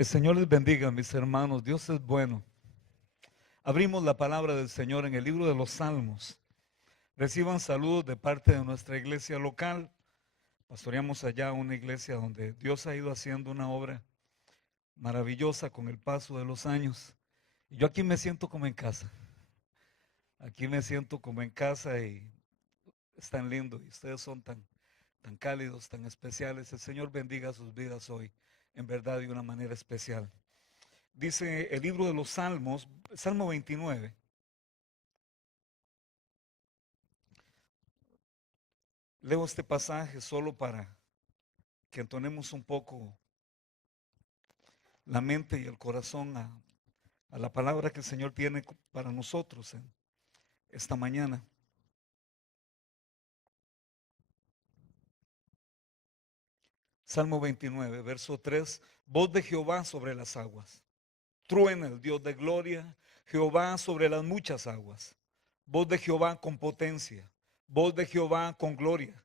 El Señor les bendiga, mis hermanos. Dios es bueno. Abrimos la palabra del Señor en el libro de los Salmos. Reciban saludos de parte de nuestra iglesia local. Pastoreamos allá una iglesia donde Dios ha ido haciendo una obra maravillosa con el paso de los años. Y yo aquí me siento como en casa. Aquí me siento como en casa y es tan lindo. Y ustedes son tan cálidos, tan especiales. El Señor bendiga sus vidas hoy, en verdad, de una manera especial. Dice el libro de los Salmos, Salmo 29. Leo este pasaje solo para que entonemos un poco la mente y el corazón a la palabra que el Señor tiene para nosotros en esta mañana. Salmo 29, verso 3. Voz de Jehová sobre las aguas. Truena el Dios de gloria, Jehová sobre las muchas aguas. Voz de Jehová con potencia, voz de Jehová con gloria.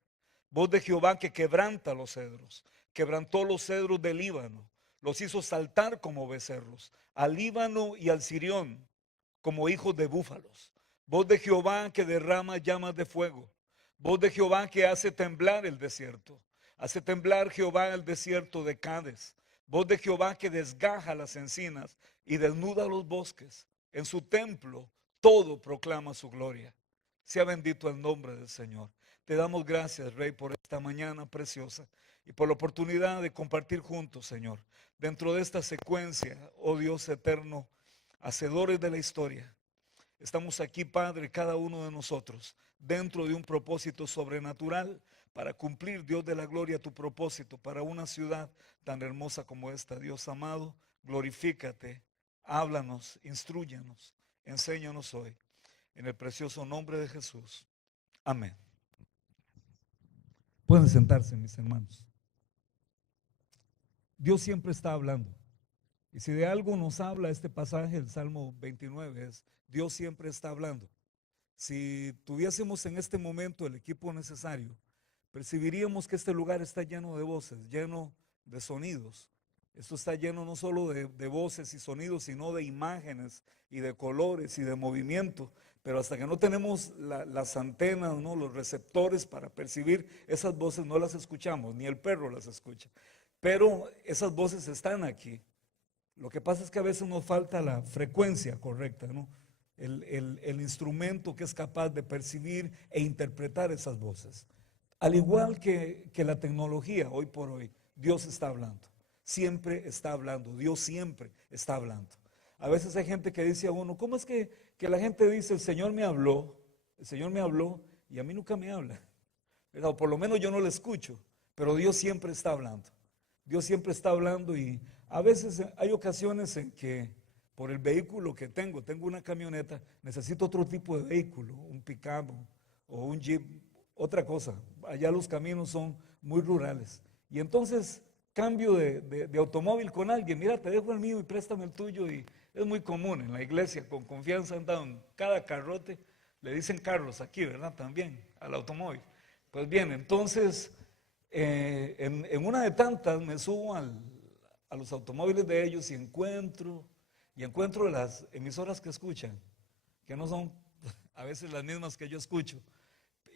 Voz de Jehová que quebranta los cedros, quebrantó los cedros del Líbano, los hizo saltar como becerros, al Líbano y al Sirión, como hijos de búfalos. Voz de Jehová que derrama llamas de fuego, voz de Jehová que hace temblar el desierto, hace temblar Jehová el desierto de Cades. Voz de Jehová que desgaja las encinas y desnuda los bosques. En su templo todo proclama su gloria. Sea bendito el nombre del Señor. Te damos gracias, Rey, por esta mañana preciosa y por la oportunidad de compartir juntos, Señor, dentro de esta secuencia, oh Dios eterno, hacedores de la historia. Estamos aquí, Padre, cada uno de nosotros, dentro de un propósito sobrenatural para cumplir, Dios de la gloria, tu propósito para una ciudad tan hermosa como esta. Dios amado, glorifícate, háblanos, instrúyanos, enséñanos hoy. En el precioso nombre de Jesús. Amén. Pueden sentarse, mis hermanos. Dios siempre está hablando. Y si de algo nos habla este pasaje, el Salmo 29, es Dios siempre está hablando. Si tuviésemos en este momento el equipo necesario, percibiríamos que este lugar está lleno de voces, lleno de sonidos. Esto está lleno no solo de voces y sonidos, sino de imágenes y de colores y de movimiento. Pero hasta que no tenemos las antenas, ¿no?, los receptores para percibir esas voces, no las escuchamos, ni el perro las escucha. Pero esas voces están aquí. Lo que pasa es que a veces nos falta la frecuencia correcta, ¿no? El instrumento que es capaz de percibir e interpretar esas voces. Al igual que la tecnología, hoy por hoy, Dios está hablando. Siempre está hablando, Dios siempre está hablando. A veces hay gente que dice a uno, ¿cómo es que la gente dice, el Señor me habló y a mí nunca me habla? O por lo menos yo no le escucho, pero Dios siempre está hablando. Dios siempre está hablando y a veces hay ocasiones en que por el vehículo que tengo una camioneta, necesito otro tipo de vehículo, un pick-up o un jeep, otra cosa. Allá los caminos son muy rurales. Y entonces cambio de automóvil con alguien, mira, te dejo el mío y préstame el tuyo. Y es muy común en la iglesia, con confianza andan cada carrote, le dicen carros aquí, ¿verdad? También al automóvil. Pues bien, entonces en una de tantas me subo a los automóviles de ellos y encuentro las emisoras que escuchan, que no son a veces las mismas que yo escucho.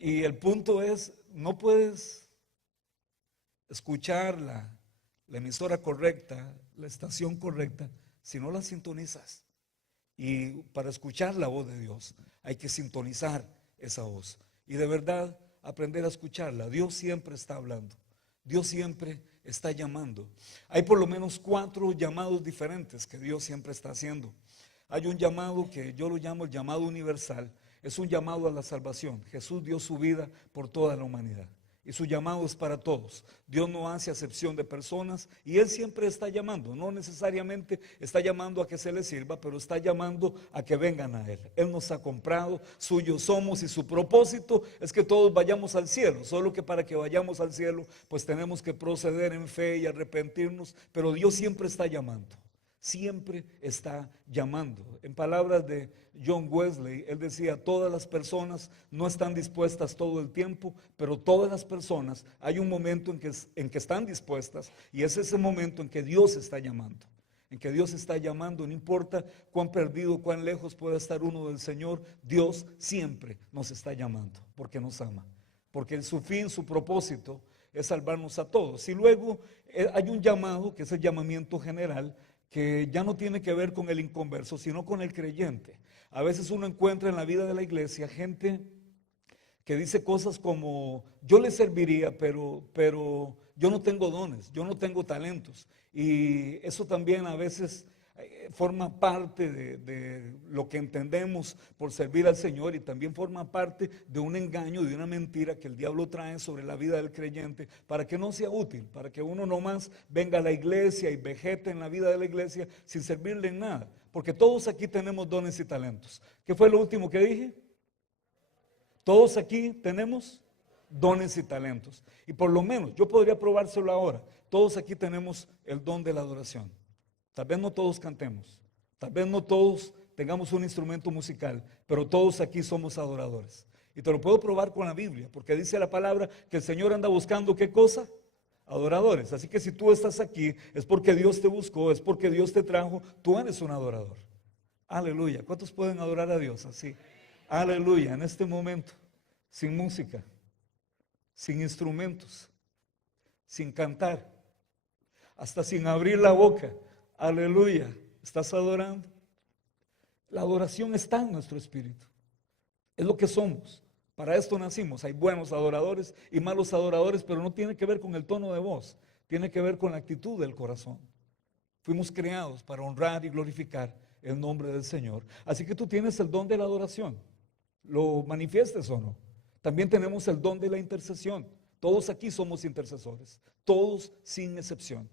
Y el punto es, no puedes escuchar la emisora correcta, la estación correcta, si no la sintonizas. Y para escuchar la voz de Dios hay que sintonizar esa voz. Y de verdad aprender a escucharla. Dios siempre está hablando. Dios siempre está llamando. Hay por lo menos 4 llamados diferentes que Dios siempre está haciendo. Hay un llamado que yo lo llamo el llamado universal. Es un llamado a la salvación. Jesús dio su vida por toda la humanidad. Y su llamado es para todos. Dios no hace acepción de personas y Él siempre está llamando. No necesariamente está llamando a que se le sirva, pero está llamando a que vengan a Él. Él nos ha comprado, suyos somos y su propósito es que todos vayamos al cielo. Solo que para que vayamos al cielo, pues tenemos que proceder en fe y arrepentirnos. Pero Dios siempre está llamando. Siempre está llamando. En palabras de John Wesley, él decía, todas las personas no están dispuestas todo el tiempo, pero todas las personas hay un momento en que están dispuestas y es ese momento en que Dios está llamando. en que Dios está llamando, no importa cuán perdido, cuán lejos pueda estar uno del Señor, Dios siempre nos está llamando, porque nos ama, porque su fin, su propósito es salvarnos a todos. Y luego hay un llamado, que es el llamamiento general, que ya no tiene que ver con el inconverso, sino con el creyente. A veces uno encuentra en la vida de la iglesia gente que dice cosas como: yo le serviría, pero yo no tengo dones, yo no tengo talentos. Y eso también a veces forma parte de lo que entendemos por servir al Señor, y también forma parte de un engaño, de una mentira que el diablo trae sobre la vida del creyente para que no sea útil, para que uno nomás venga a la iglesia y vegete en la vida de la iglesia sin servirle en nada. Porque todos aquí tenemos dones y talentos. ¿Qué fue lo último que dije? Todos aquí tenemos dones y talentos. Y por lo menos, yo podría probárselo ahora, todos aquí tenemos el don de la adoración. Tal vez no todos cantemos, tal vez no todos tengamos un instrumento musical, pero todos aquí somos adoradores. Y te lo puedo probar con la Biblia, porque dice la palabra que el Señor anda buscando ¿qué cosa? Adoradores. Así que si tú estás aquí, es porque Dios te buscó, es porque Dios te trajo, tú eres un adorador. Aleluya. ¿Cuántos pueden adorar a Dios así? Aleluya. En este momento, sin música, sin instrumentos, sin cantar, hasta sin abrir la boca. Aleluya. ¿Estás adorando? La adoración está en nuestro espíritu. Es lo que somos. Para esto nacimos. Hay buenos adoradores y malos adoradores, pero no tiene que ver con el tono de voz. Tiene que ver con la actitud del corazón. Fuimos creados para honrar y glorificar el nombre del Señor. Así que tú tienes el don de la adoración. ¿Lo manifiestes o no? También tenemos el don de la intercesión. Todos aquí somos intercesores. Todos sin excepción.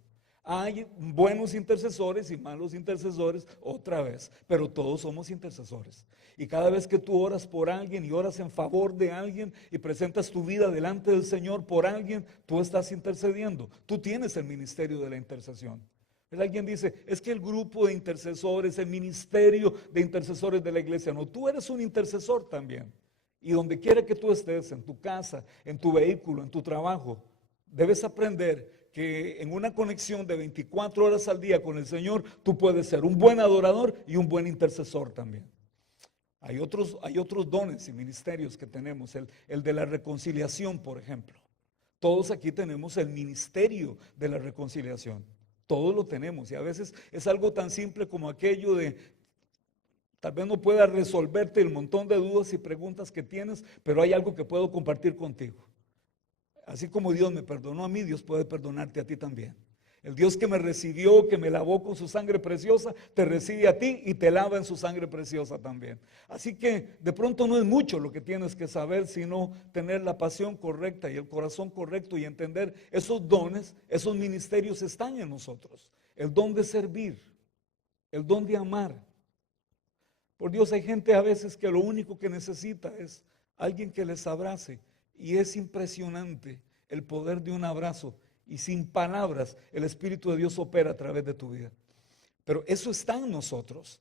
Hay buenos intercesores y malos intercesores otra vez, pero todos somos intercesores. Y cada vez que tú oras por alguien y oras en favor de alguien y presentas tu vida delante del Señor por alguien, tú estás intercediendo. Tú tienes el ministerio de la intercesión. Alguien dice, es que el grupo de intercesores, el ministerio de intercesores de la iglesia, no, tú eres un intercesor también. Y donde quiera que tú estés, en tu casa, en tu vehículo, en tu trabajo, debes aprender que en una conexión de 24 horas al día con el Señor, tú puedes ser un buen adorador y un buen intercesor también. Hay otros dones y ministerios que tenemos, el de la reconciliación, por ejemplo. Todos aquí tenemos el ministerio de la reconciliación. Todos lo tenemos, y a veces es algo tan simple como aquello de, tal vez no pueda resolverte el montón de dudas y preguntas que tienes, pero hay algo que puedo compartir contigo. Así como Dios me perdonó a mí, Dios puede perdonarte a ti también. El Dios que me recibió, que me lavó con su sangre preciosa, te recibe a ti y te lava en su sangre preciosa también. Así que de pronto no es mucho lo que tienes que saber, sino tener la pasión correcta y el corazón correcto y entender esos dones, esos ministerios están en nosotros. El don de servir, el don de amar. Por Dios, hay gente a veces que lo único que necesita es alguien que les abrace. Y es impresionante el poder de un abrazo, y sin palabras el Espíritu de Dios opera a través de tu vida. Pero eso está en nosotros,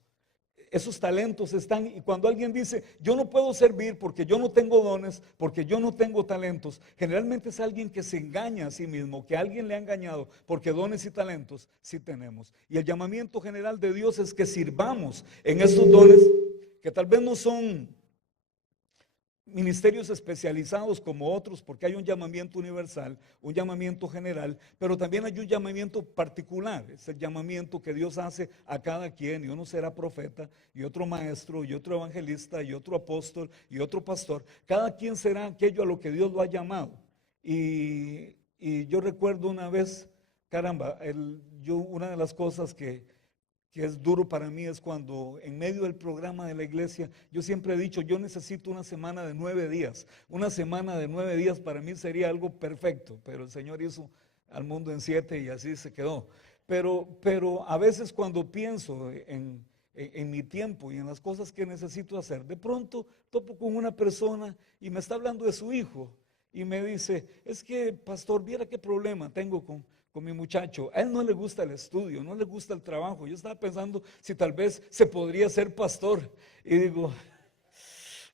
esos talentos están. Y cuando alguien dice, yo no puedo servir porque yo no tengo dones, porque yo no tengo talentos, generalmente es alguien que se engaña a sí mismo, que alguien le ha engañado, porque dones y talentos sí tenemos. Y el llamamiento general de Dios es que sirvamos en estos dones, que tal vez no son ministerios especializados como otros, porque hay un llamamiento universal, un llamamiento general, pero también hay un llamamiento particular. Es el llamamiento que Dios hace a cada quien, y uno será profeta, y otro maestro, y otro evangelista, y otro apóstol, y otro pastor. Cada quien será aquello a lo que Dios lo ha llamado. Y yo recuerdo una vez, caramba, una de las cosas que es duro para mí es cuando en medio del programa de la iglesia, yo siempre he dicho, yo necesito una semana de 9 días. Una semana de 9 días para mí sería algo perfecto, pero el Señor hizo al mundo en 7 y así se quedó. Pero a veces cuando pienso en mi tiempo y en las cosas que necesito hacer, de pronto topo con una persona y me está hablando de su hijo y me dice, es que pastor, viera qué problema tengo con mi muchacho. A él no le gusta el estudio, no le gusta el trabajo. Yo estaba pensando si tal vez se podría ser pastor. Y digo,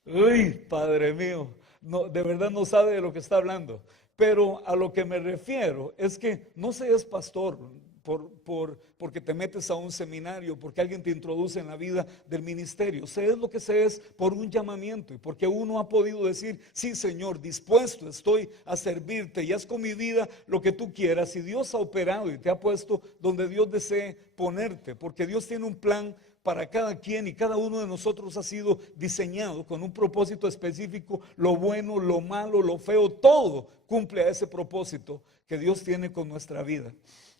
uy, Padre mío, no, de verdad no sabe de lo que está hablando. Pero a lo que me refiero es que no se es pastor porque te metes a un seminario, porque alguien te introduce en la vida del ministerio. Se es lo que se es por un llamamiento y porque uno ha podido decir, sí Señor, dispuesto estoy a servirte y haz con mi vida lo que tú quieras. Y Dios ha operado y te ha puesto donde Dios desee ponerte, porque Dios tiene un plan para cada quien y cada uno de nosotros ha sido diseñado con un propósito específico. Lo bueno, lo malo, lo feo, todo cumple a ese propósito que Dios tiene con nuestra vida.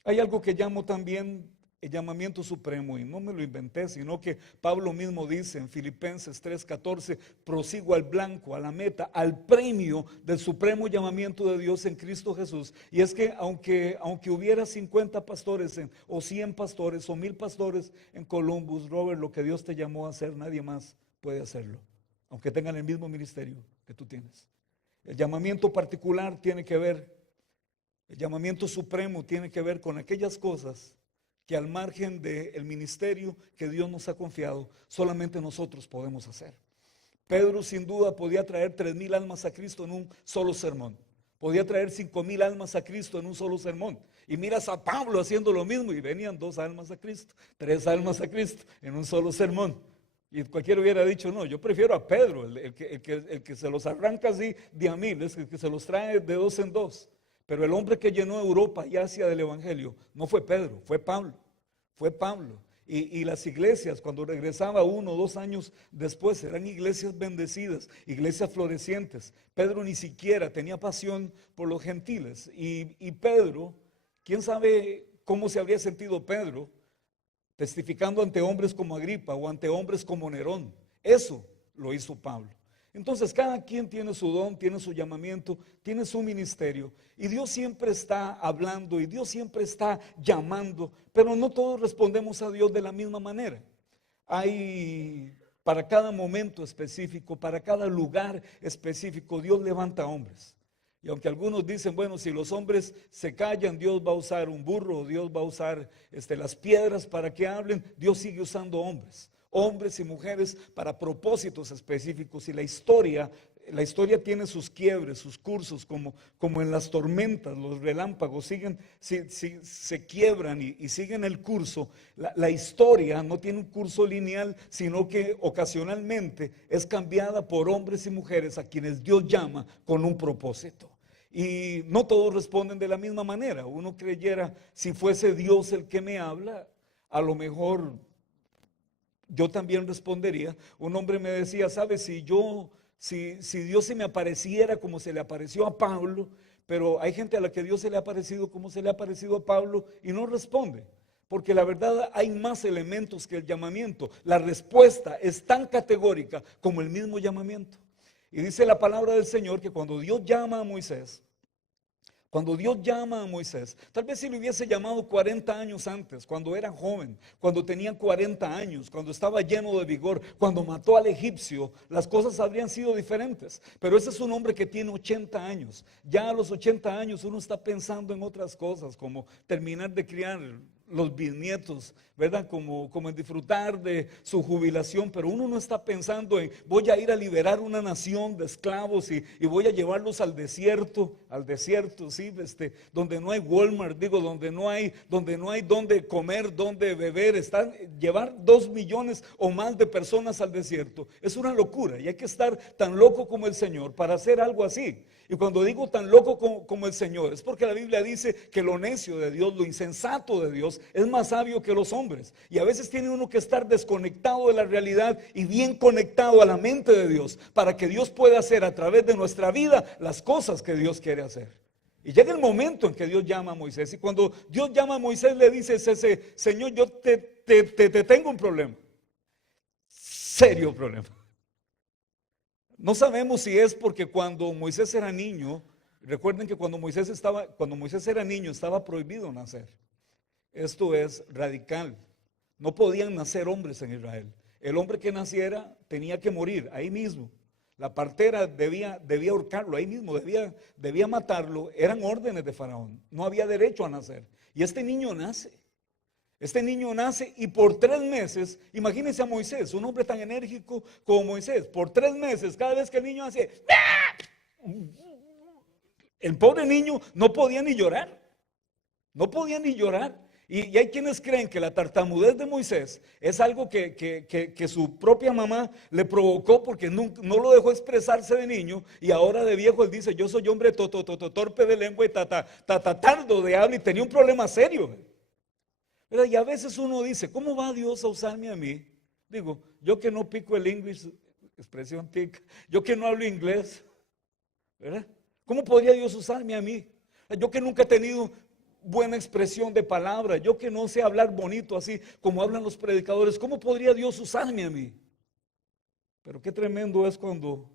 Hay algo que llamo también el llamamiento supremo, y no me lo inventé, sino que Pablo mismo dice en Filipenses 3:14, prosigo al blanco, a la meta, al premio del supremo llamamiento de Dios en Cristo Jesús. Y es que aunque hubiera 50 pastores o 100 pastores o 1000 pastores en Columbus, Robert, lo que Dios te llamó a hacer, nadie más puede hacerlo, aunque tengan el mismo ministerio que tú tienes. El llamamiento particular tiene que ver, el llamamiento supremo tiene que ver con aquellas cosas que al margen del ministerio que Dios nos ha confiado, solamente nosotros podemos hacer. Pedro sin duda podía traer 3,000 almas a Cristo en un solo sermón. Podía traer 5,000 almas a Cristo en un solo sermón. Y miras a Pablo haciendo lo mismo y venían 2 almas a Cristo, 3 almas a Cristo en un solo sermón. Y cualquiera hubiera dicho, no, yo prefiero a Pedro, el que se los arranca así de a 1000, es el que se los trae de 2 en 2. Pero el hombre que llenó Europa y Asia del Evangelio no fue Pedro, fue Pablo. Fue Pablo. Y las iglesias, cuando regresaba 1 o 2 años después, eran iglesias bendecidas, iglesias florecientes. Pedro ni siquiera tenía pasión por los gentiles. Y Pedro, quién sabe cómo se habría sentido Pedro testificando ante hombres como Agripa o ante hombres como Nerón. Eso lo hizo Pablo. Entonces cada quien tiene su don, tiene su llamamiento, tiene su ministerio, y Dios siempre está hablando y Dios siempre está llamando, pero no todos respondemos a Dios de la misma manera. Hay para cada momento específico, para cada lugar específico, Dios levanta hombres. Y aunque algunos dicen, bueno, si los hombres se callan, Dios va a usar un burro, Dios va a usar las piedras para que hablen, Dios sigue usando hombres y mujeres para propósitos específicos. Y la historia tiene sus quiebres, sus cursos, como en las tormentas, los relámpagos se quiebran y siguen el curso. La historia no tiene un curso lineal, sino que ocasionalmente es cambiada por hombres y mujeres a quienes Dios llama con un propósito. Y no todos responden de la misma manera. Uno creyera, si fuese Dios el que me habla, a lo mejor yo también respondería. Un hombre me decía, ¿sabes? Si Dios se me apareciera como se le apareció a Pablo, pero hay gente a la que Dios se le ha aparecido como se le ha aparecido a Pablo y no responde, porque la verdad hay más elementos que el llamamiento. La respuesta es tan categórica como el mismo llamamiento. Y dice la palabra del Señor que cuando Dios llama a Moisés, tal vez si lo hubiese llamado 40 años antes, cuando era joven, cuando tenía 40 años, cuando estaba lleno de vigor, cuando mató al egipcio, las cosas habrían sido diferentes. Pero ese es un hombre que tiene 80 años. Ya a los 80 años uno está pensando en otras cosas, como terminar de criar los bisnietos, ¿verdad? Como en disfrutar de su jubilación, pero uno no está pensando en voy a ir a liberar una nación de esclavos y voy a llevarlos al desierto, sí, donde no hay Walmart, donde no hay donde comer, donde beber, llevar 2 millones o más de personas al desierto. Es una locura y hay que estar tan loco como el Señor para hacer algo así. Y cuando digo tan loco como el Señor, es porque la Biblia dice que lo necio de Dios, lo insensato de Dios, es más sabio que los hombres. Y a veces tiene uno que estar desconectado de la realidad y bien conectado a la mente de Dios, para que Dios pueda hacer a través de nuestra vida las cosas que Dios quiere hacer. Y llega el momento en que Dios llama a Moisés, y cuando Dios llama a Moisés le dice, Señor, yo te tengo un problema, serio problema. No sabemos si es porque cuando Moisés era niño, recuerden que cuando Moisés era niño estaba prohibido nacer. Esto es radical. No podían nacer hombres en Israel. El hombre que naciera tenía que morir ahí mismo. La partera debía ahorcarlo ahí mismo, debía matarlo. Eran órdenes de Faraón. No había derecho a nacer. Y este niño nace. Y por 3 meses, imagínense a Moisés, un hombre tan enérgico como Moisés, por 3 meses, cada vez que el niño hacía, el pobre niño no podía ni llorar, Y hay quienes creen que la tartamudez de Moisés es algo que su propia mamá le provocó porque no lo dejó expresarse de niño, y ahora de viejo él dice: yo soy hombre torpe de lengua y tardo de habla, y tenía un problema serio. ¿Verdad? Y a veces uno dice: ¿cómo va Dios a usarme a mí? Digo, yo que no pico el inglés, expresión tica, yo que no hablo inglés, ¿verdad? ¿Cómo podría Dios usarme a mí? Yo que nunca he tenido buena expresión de palabra, yo que no sé hablar bonito así como hablan los predicadores, ¿cómo podría Dios usarme a mí? Pero qué tremendo es cuando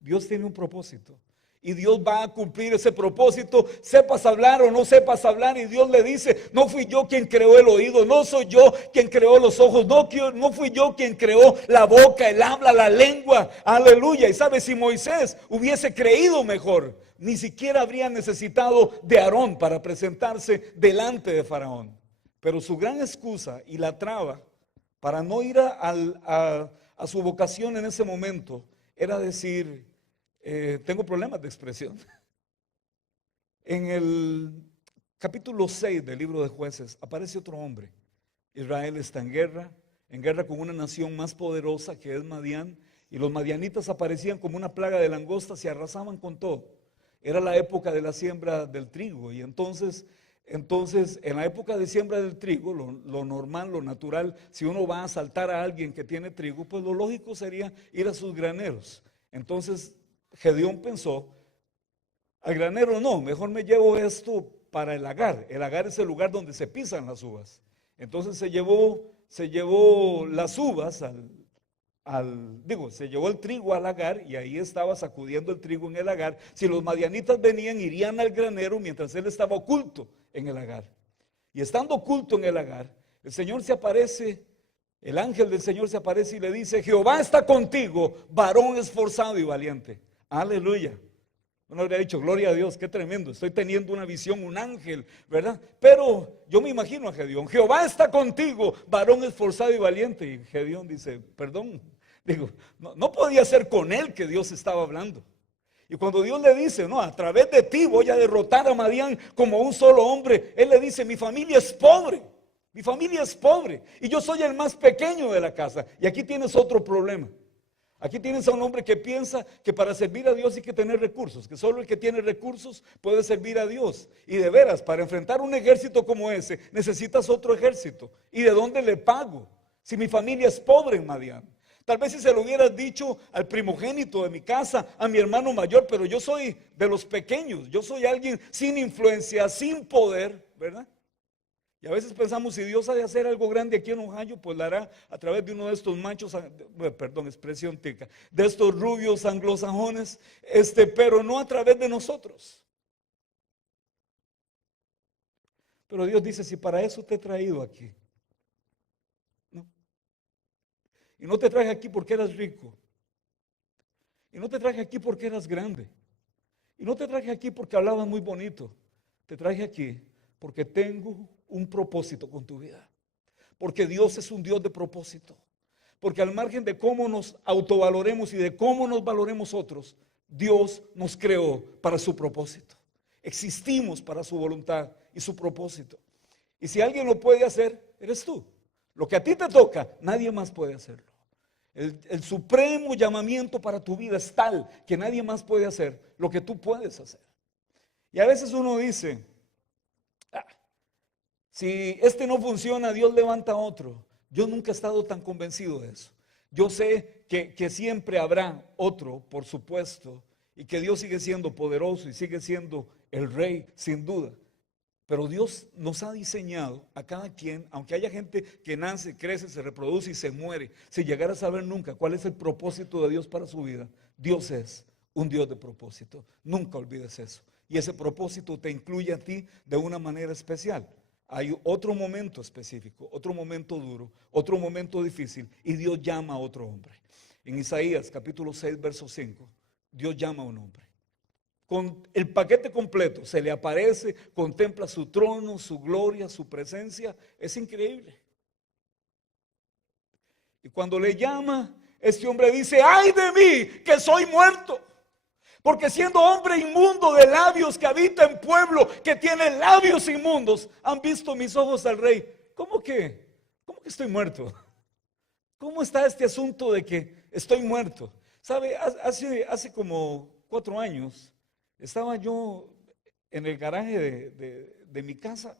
Dios tiene un propósito y Dios va a cumplir ese propósito, sepas hablar o no sepas hablar, y Dios le dice: no fui yo quien creó el oído, no soy yo quien creó los ojos, no fui yo quien creó la boca, el habla, la lengua, aleluya. Y sabes, si Moisés hubiese creído mejor, ni siquiera habría necesitado de Aarón para presentarse delante de Faraón. Pero su gran excusa y la traba para no ir a su vocación en ese momento era decir: tengo problemas de expresión. En el capítulo 6 del libro de Jueces aparece otro hombre. Israel está en guerra con una nación más poderosa que es Madián, y los madianitas aparecían como una plaga de langostas y arrasaban con todo. Era la época de la siembra del trigo, y entonces en la época de siembra del trigo, lo normal, lo natural, si uno va a asaltar a alguien que tiene trigo, pues lo lógico sería ir a sus graneros. Entonces Gedeón pensó: al granero no, mejor me llevo esto para el lagar. El lagar es el lugar donde se pisan las uvas. Entonces se llevó las uvas se llevó el trigo al lagar, y ahí estaba sacudiendo el trigo en el lagar. Si los madianitas venían, irían al granero mientras él estaba oculto en el lagar. Y estando oculto en el lagar, el ángel del Señor se aparece y le dice: Jehová está contigo, varón esforzado y valiente. Aleluya. Uno habría dicho: gloria a Dios, qué tremendo, estoy teniendo una visión, un ángel, ¿verdad? Pero yo me imagino a Gedeón: Jehová está contigo, varón esforzado y valiente. Y Gedeón dice: perdón, no podía ser con él que Dios estaba hablando. Y cuando Dios le dice: no, a través de ti voy a derrotar a Madián como un solo hombre, él le dice: mi familia es pobre, y yo soy el más pequeño de la casa. Y aquí tienes otro problema. Aquí tienes a un hombre que piensa que para servir a Dios hay que tener recursos, que solo el que tiene recursos puede servir a Dios. Y de veras, para enfrentar un ejército como ese, necesitas otro ejército. ¿Y de dónde le pago si mi familia es pobre en Madián? Tal vez si se lo hubieras dicho al primogénito de mi casa, a mi hermano mayor, pero yo soy de los pequeños, yo soy alguien sin influencia, sin poder, ¿verdad? Y a veces pensamos: si Dios ha de hacer algo grande aquí en Ohio, pues lo hará a través de uno de estos machos, expresión tica, de estos rubios anglosajones, pero no a través de nosotros. Pero Dios dice: si para eso te he traído aquí, ¿no? Y no te traje aquí porque eras rico, y no te traje aquí porque eras grande, y no te traje aquí porque hablabas muy bonito, te traje aquí porque tengo un propósito con tu vida. Porque Dios es un Dios de propósito. Porque al margen de cómo nos autovaloremos y de cómo nos valoremos otros, Dios nos creó para su propósito. Existimos para su voluntad y su propósito. Y si alguien lo puede hacer, eres tú. Lo que a ti te toca, nadie más puede hacerlo. El supremo llamamiento para tu vida es tal que nadie más puede hacer lo que tú puedes hacer. Y a veces uno dice: si este no funciona, Dios levanta otro. Yo nunca he estado tan convencido de eso. Yo sé que siempre habrá otro, por supuesto, y que Dios sigue siendo poderoso y sigue siendo el rey, sin duda. Pero Dios nos ha diseñado a cada quien, aunque haya gente que nace, crece, se reproduce y se muere, sin llegar a saber nunca cuál es el propósito de Dios para su vida. Dios es un Dios de propósito. Nunca olvides eso. Y ese propósito te incluye a ti de una manera especial. Hay otro momento específico, otro momento duro, otro momento difícil, y Dios llama a otro hombre. En Isaías capítulo 6, verso 5, Dios llama a un hombre. Con el paquete completo, se le aparece, contempla su trono, su gloria, su presencia. Es increíble. Y cuando le llama, este hombre dice: ¡ay de mí, que soy muerto! Porque siendo hombre inmundo de labios, que habita en pueblo que tiene labios inmundos, han visto mis ojos al Rey. ¿Cómo que estoy muerto? ¿Cómo está este asunto de que estoy muerto? ¿Sabe? Hace como 4 años estaba yo en el garaje de mi casa,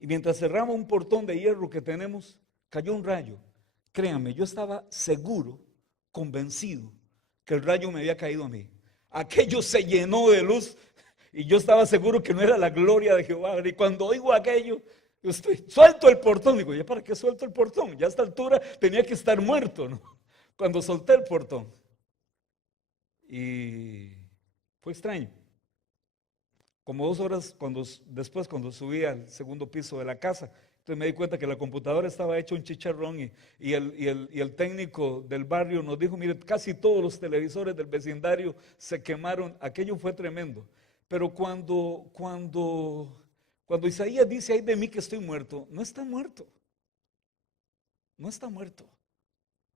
y mientras cerraba un portón de hierro que tenemos, cayó un rayo. Créanme, yo estaba seguro, convencido, que el rayo me había caído a mí. Aquello se llenó de luz y yo estaba seguro que no era la gloria de Jehová. Y cuando oigo aquello, yo suelto el portón. Digo, ¿ya para qué suelto el portón? Ya a esta altura tenía que estar muerto, ¿no? Cuando solté el portón. Y fue extraño. Como 2 horas después, cuando subí al segundo piso de la casa, entonces me di cuenta que la computadora estaba hecha un chicharrón, y el técnico del barrio nos dijo, mire, casi todos los televisores del vecindario se quemaron. Aquello fue tremendo. Pero cuando Isaías dice, ay de mí que estoy muerto, no está muerto. No está muerto.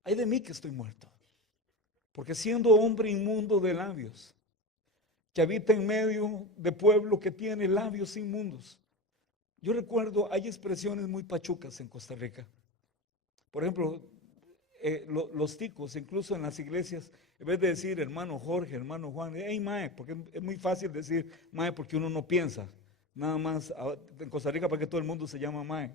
Ay de mí que estoy muerto. Porque siendo hombre inmundo de labios, que habita en medio de pueblo que tiene labios inmundos. Yo recuerdo, hay expresiones muy pachucas en Costa Rica. Por ejemplo, los ticos, incluso en las iglesias, en vez de decir hermano Jorge, hermano Juan, hey mae, porque es muy fácil decir mae porque uno no piensa. Nada más, en Costa Rica para que todo el mundo se llama mae.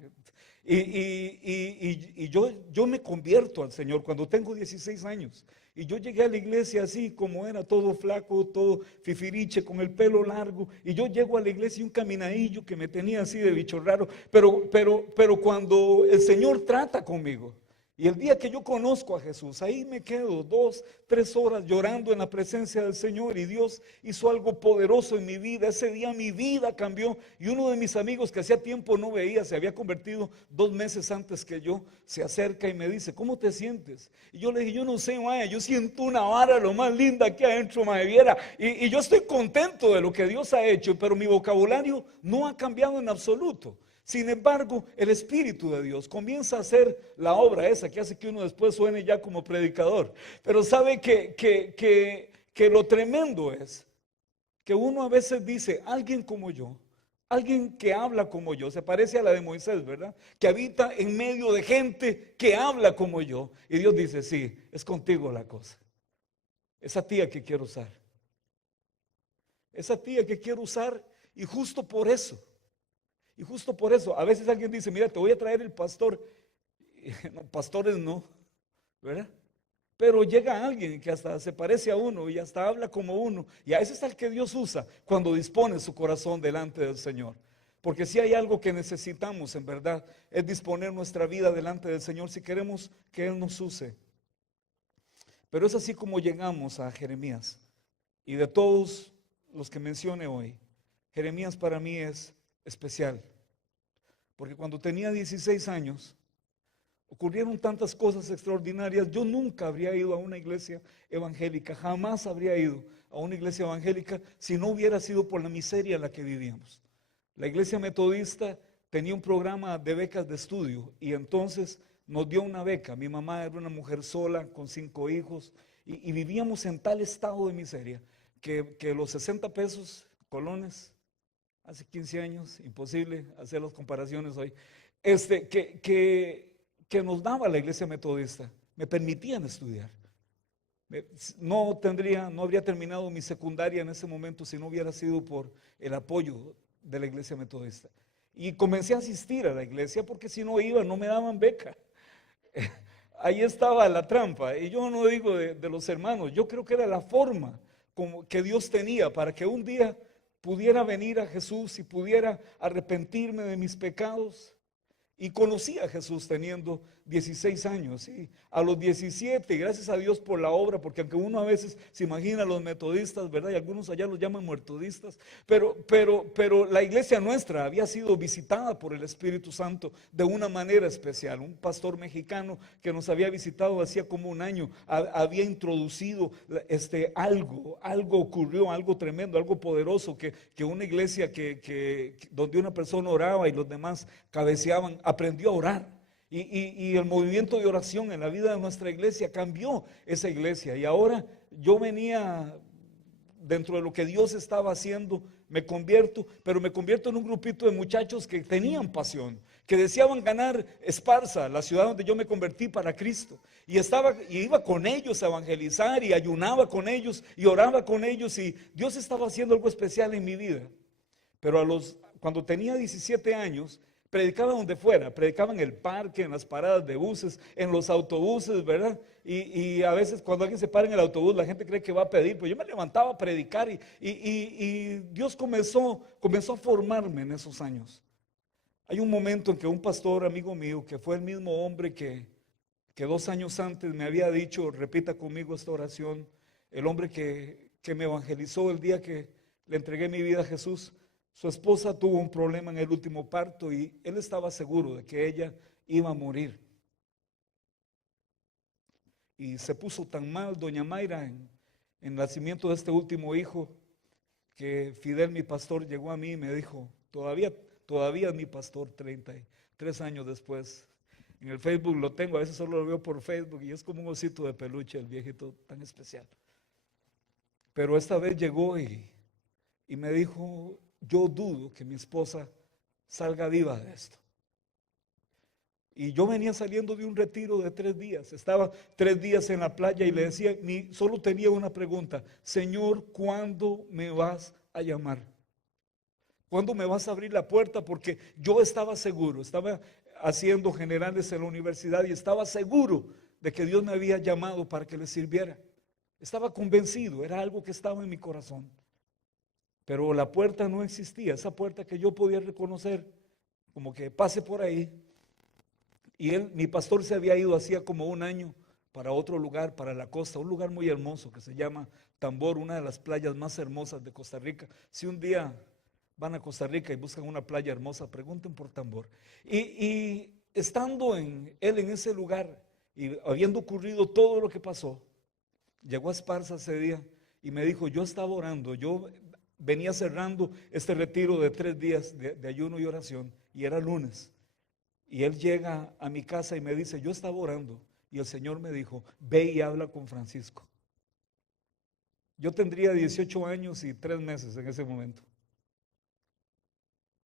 Y yo me convierto al Señor cuando tengo 16 años. Y yo llegué a la iglesia así como era, todo flaco, todo fifiriche, con el pelo largo. Y yo llego a la iglesia y un caminadillo que me tenía así de bicho raro. Pero cuando el Señor trata conmigo, y el día que yo conozco a Jesús, ahí me quedo 2, 3 horas llorando en la presencia del Señor, y Dios hizo algo poderoso en mi vida. Ese día mi vida cambió, y uno de mis amigos que hacía tiempo no veía, se había convertido 2 meses antes que yo, se acerca y me dice, ¿cómo te sientes? Y yo le dije, yo no sé, mae, yo siento una vara lo más linda aquí adentro, mae, viera, y yo estoy contento de lo que Dios ha hecho, pero mi vocabulario no ha cambiado en absoluto. Sin embargo, el Espíritu de Dios comienza a hacer la obra esa que hace que uno después suene ya como predicador. Pero sabe que lo tremendo es que uno a veces dice, alguien como yo, alguien que habla como yo, se parece a la de Moisés, ¿verdad? Que habita en medio de gente que habla como yo. Y Dios dice, sí, es contigo la cosa. Esa tía que quiero usar. Esa tía que quiero usar, y justo por eso. Y justo por eso, a veces alguien dice, mira, te voy a traer el pastor. No, pastores no, ¿verdad? Pero llega alguien que hasta se parece a uno y hasta habla como uno. Y a ese es el que Dios usa cuando dispone su corazón delante del Señor. Porque si hay algo que necesitamos en verdad, es disponer nuestra vida delante del Señor si queremos que Él nos use. Pero es así como llegamos a Jeremías. Y de todos los que mencione hoy, Jeremías para mí es especial, porque cuando tenía 16 años ocurrieron tantas cosas extraordinarias. Yo nunca habría ido a una iglesia evangélica, jamás habría ido a una iglesia evangélica si no hubiera sido por la miseria en la que vivíamos. La iglesia metodista tenía un programa de becas de estudio, y entonces nos dio una beca. Mi mamá era una mujer sola con 5 hijos, y vivíamos en tal estado de miseria que los 60 pesos colones hace 15 años, imposible hacer las comparaciones hoy, que nos daba la iglesia metodista, me permitían estudiar. No habría terminado mi secundaria en ese momento si no hubiera sido por el apoyo de la iglesia metodista. Y comencé a asistir a la iglesia porque si no iba no me daban beca. Ahí estaba la trampa. Y yo no digo de los hermanos, yo creo que era la forma como que Dios tenía para que un día pudiera venir a Jesús y pudiera arrepentirme de mis pecados. Y conocí a Jesús teniendo 16 años, ¿sí? A los 17, gracias a Dios por la obra, porque aunque uno a veces se imagina a los metodistas, ¿verdad? Y algunos allá los llaman muertodistas, pero la iglesia nuestra había sido visitada por el Espíritu Santo de una manera especial. Un pastor mexicano que nos había visitado hacía como un año, había introducido algo ocurrió, algo tremendo, algo poderoso, que una iglesia donde una persona oraba y los demás cabeceaban, aprendió a orar. Y el movimiento de oración en la vida de nuestra iglesia cambió esa iglesia. Y ahora yo venía dentro de lo que Dios estaba haciendo, me convierto, pero me convierto en un grupito de muchachos que tenían pasión, que deseaban ganar Esparza, la ciudad donde yo me convertí, para Cristo. Y iba con ellos a evangelizar y ayunaba con ellos y oraba con ellos, y Dios estaba haciendo algo especial en mi vida. Pero cuando tenía 17 años, predicaba donde fuera, predicaba en el parque, en las paradas de buses, en los autobuses, ¿verdad? Y a veces cuando alguien se para en el autobús, la gente cree que va a pedir, pues yo me levantaba a predicar, y Dios comenzó a formarme en esos años. Hay un momento en que un pastor amigo mío, que fue el mismo hombre que 2 años antes me había dicho, repita conmigo esta oración, el hombre que me evangelizó el día que le entregué mi vida a Jesús, su esposa tuvo un problema en el último parto y él estaba seguro de que ella iba a morir. Y se puso tan mal doña Mayra en el nacimiento de este último hijo, que Fidel, mi pastor, llegó a mí y me dijo, todavía es mi pastor 33 años después. En el Facebook lo tengo, a veces solo lo veo por Facebook y es como un osito de peluche, el viejito tan especial. Pero esta vez llegó y me dijo, yo dudo que mi esposa salga viva de esto. Y yo venía saliendo de un retiro de 3 días, estaba 3 días en la playa y le decía, solo tenía una pregunta, Señor, ¿cuándo me vas a llamar? ¿Cuándo me vas a abrir la puerta? Porque yo estaba seguro, estaba haciendo generales en la universidad y estaba seguro de que Dios me había llamado para que le sirviera. Estaba convencido, era algo que estaba en mi corazón. Pero la puerta no existía, esa puerta que yo podía reconocer, como que pase por ahí. Y mi pastor se había ido hacía como 1 año para otro lugar, para la costa, un lugar muy hermoso que se llama Tambor, una de las playas más hermosas de Costa Rica. Si un día van a Costa Rica y buscan una playa hermosa, pregunten por Tambor. Y estando él en ese lugar y habiendo ocurrido todo lo que pasó, llegó a Esparza ese día y me dijo, yo estaba orando, yo venía cerrando este retiro de 3 días de ayuno y oración y era lunes. Y él llega a mi casa y me dice, yo estaba orando y el Señor me dijo, ve y habla con Francisco. Yo tendría 18 años y 3 meses en ese momento.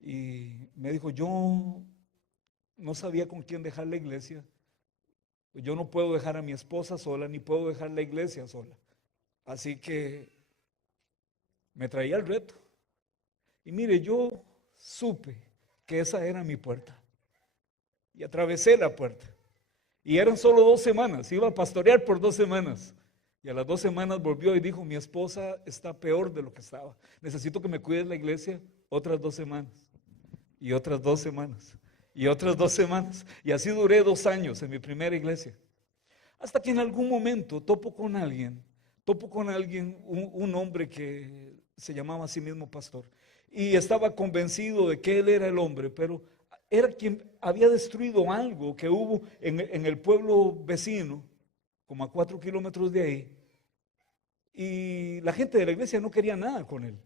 Y me dijo, yo no sabía con quién dejar la iglesia. Yo no puedo dejar a mi esposa sola, ni puedo dejar la iglesia sola. Así que me traía el reto. Y mire, yo supe que esa era mi puerta. Y atravesé la puerta. Y eran solo 2 semanas, iba a pastorear por 2 semanas. Y a las 2 semanas volvió y dijo, mi esposa está peor de lo que estaba. Necesito que me cuides la iglesia otras 2 semanas. Y otras 2 semanas. Y otras 2 semanas. Y así duré 2 años en mi primera iglesia. Hasta que en algún momento topo con alguien, un hombre que se llamaba a sí mismo pastor. Y estaba convencido de que él era el hombre, pero era quien había destruido algo que hubo en el pueblo vecino, como a 4 kilómetros de ahí. Y la gente de la iglesia no quería nada con él.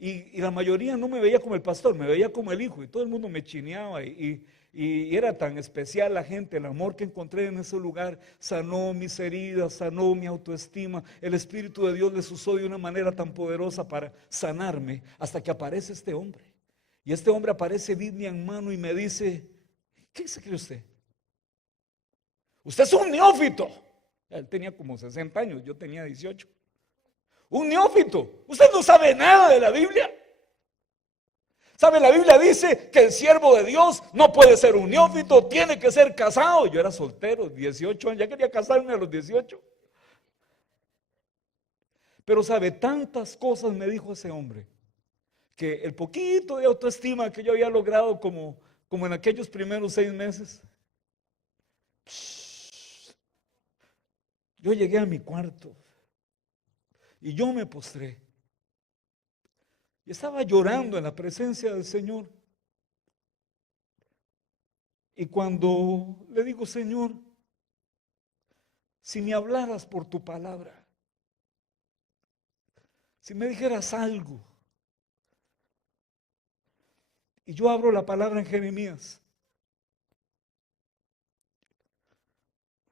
Y la mayoría no me veía como el pastor, me veía como el hijo. Y todo el mundo me chineaba. Y era tan especial la gente, el amor que encontré en ese lugar sanó mis heridas, sanó mi autoestima. El Espíritu de Dios les usó de una manera tan poderosa para sanarme, hasta que aparece este hombre. Y este hombre aparece Biblia en mano y me dice, ¿qué se cree usted? Usted es un neófito. Él tenía como 60 años, yo tenía 18. Un neófito. Usted no sabe nada de la Biblia. ¿Sabe? La Biblia dice que el siervo de Dios no puede ser un neófito, tiene que ser casado. Yo era soltero, 18 años, ya quería casarme a los 18. Pero sabe, tantas cosas me dijo ese hombre, que el poquito de autoestima que yo había logrado como en aquellos primeros 6 meses, yo llegué a mi cuarto y yo me postré. Y estaba llorando en la presencia del Señor. Y cuando le digo, Señor, si me hablaras por tu palabra, si me dijeras algo, y yo abro la palabra en Jeremías,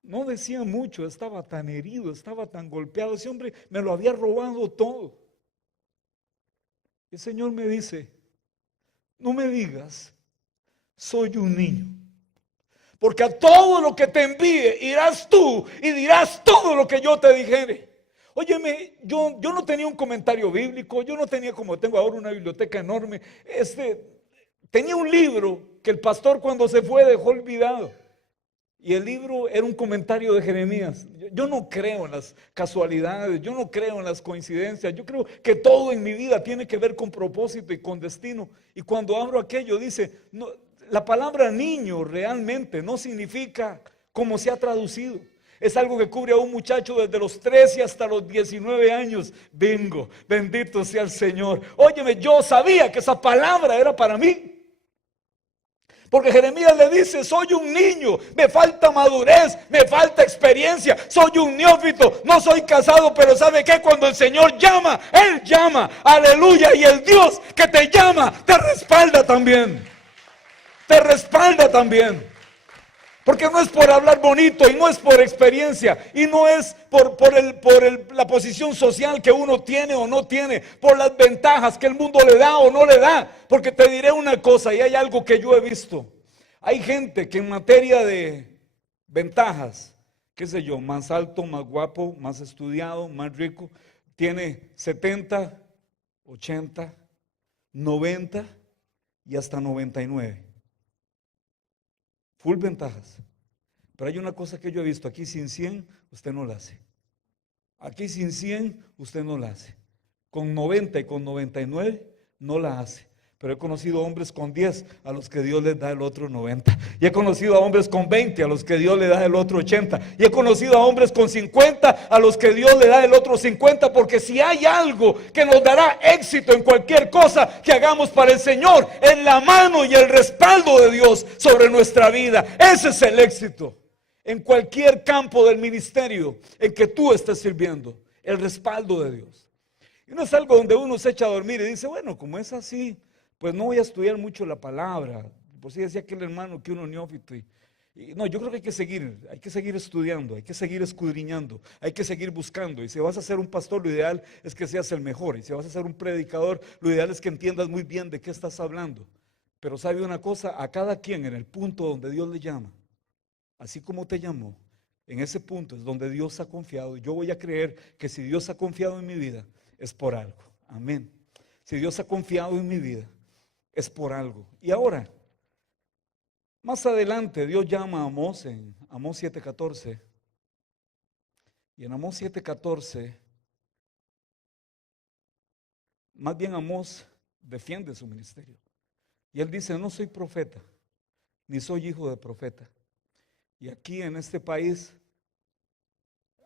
no decía mucho, estaba tan herido, estaba tan golpeado, ese hombre me lo había robado todo. El Señor me dice, no me digas, soy un niño. Porque a todo lo que te envíe irás tú y dirás todo lo que yo te dijere. Óyeme, yo no tenía un comentario bíblico, yo no tenía como tengo ahora una biblioteca enorme. Tenía un libro que el pastor cuando se fue dejó olvidado. Y el libro era un comentario de Jeremías. Yo no creo en las casualidades, yo no creo en las coincidencias. Yo creo que todo en mi vida tiene que ver con propósito y con destino. Y cuando abro aquello dice, no, la palabra niño realmente no significa como se ha traducido. Es algo que cubre a un muchacho desde los 13 hasta los 19 años. Bingo, bendito sea el Señor. Óyeme, yo sabía que esa palabra era para mí. Porque Jeremías le dice, soy un niño, me falta madurez, me falta experiencia, soy un neófito, no soy casado, pero ¿sabe qué? Cuando el Señor llama, Él llama, aleluya, y el Dios que te llama, te respalda también, te respalda también. Porque no es por hablar bonito y no es por experiencia y no es por la posición social que uno tiene o no tiene, por las ventajas que el mundo le da o no le da. Porque te diré una cosa y hay algo que yo he visto. Hay gente que en materia de ventajas, qué sé yo, más alto, más guapo, más estudiado, más rico, tiene 70, 80, 90 y hasta 99. Full ventajas. Pero hay una cosa que yo he visto, aquí sin 100 usted no la hace. Aquí sin 100 usted no la hace. Con 90 y con 99 no la hace. Pero he conocido hombres con 10 a los que Dios les da el otro 90. Y he conocido a hombres con 20 a los que Dios le da el otro 80. Y he conocido a hombres con 50 a los que Dios le da el otro 50. Porque si hay algo que nos dará éxito en cualquier cosa que hagamos para el Señor, es la mano y el respaldo de Dios sobre nuestra vida. Ese es el éxito. En cualquier campo del ministerio en que tú estés sirviendo, el respaldo de Dios. Y no es algo donde uno se echa a dormir y dice, bueno, como es así, pues no voy a estudiar mucho la palabra. Por si decía aquel hermano que uno neófito. No, yo creo que hay que seguir estudiando, hay que seguir escudriñando, hay que seguir buscando. Y si vas a ser un pastor, lo ideal es que seas el mejor. Y si vas a ser un predicador, lo ideal es que entiendas muy bien de qué estás hablando. Pero sabe una cosa, a cada quien en el punto donde Dios le llama, así como te llamó, en ese punto es donde Dios ha confiado. Yo voy a creer que si Dios ha confiado en mi vida, es por algo. Amén. Si Dios ha confiado en mi vida, es por algo. Y ahora, más adelante, Dios llama a Amós en Amós 7:14. Y en Amós 7:14, más bien Amós defiende su ministerio. Y él dice, no soy profeta, ni soy hijo de profeta. Y aquí en este país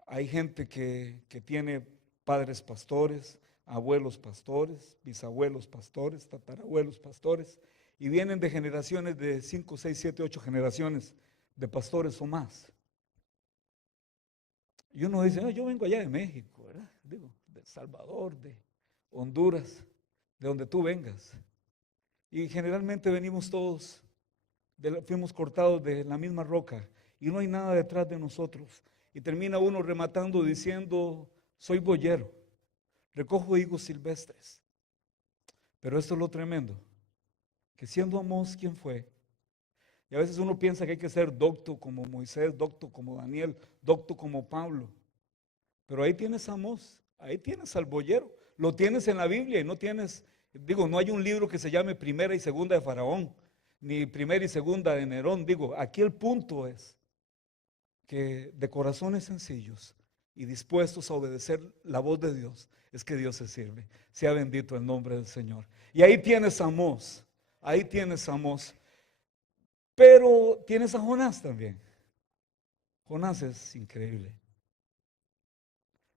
hay gente que tiene padres pastores, abuelos pastores, bisabuelos pastores, tatarabuelos pastores, y vienen de generaciones de 5, 6, 7, 8 generaciones de pastores o más. Y uno dice, no, yo vengo allá de México, ¿verdad? Digo, de El Salvador, de Honduras, de donde tú vengas. Y generalmente venimos todos, fuimos cortados de la misma roca. Y no hay nada detrás de nosotros. Y termina uno rematando diciendo, soy boyero, recojo higos silvestres. Pero esto es lo tremendo, que siendo Amós quien fue, y a veces uno piensa que hay que ser docto como Moisés, docto como Daniel, docto como Pablo. Pero ahí tienes a Amós, ahí tienes al boyero, lo tienes en la Biblia y no tienes, digo, no hay un libro que se llame Primera y Segunda de Faraón, ni Primera y Segunda de Nerón. Digo, aquí el punto es que de corazones sencillos y dispuestos a obedecer la voz de Dios, es que Dios se sirve. Sea bendito el nombre del Señor. Y ahí tienes a Amós, ahí tienes a Amós. Pero tienes a Jonás también. Jonás es increíble.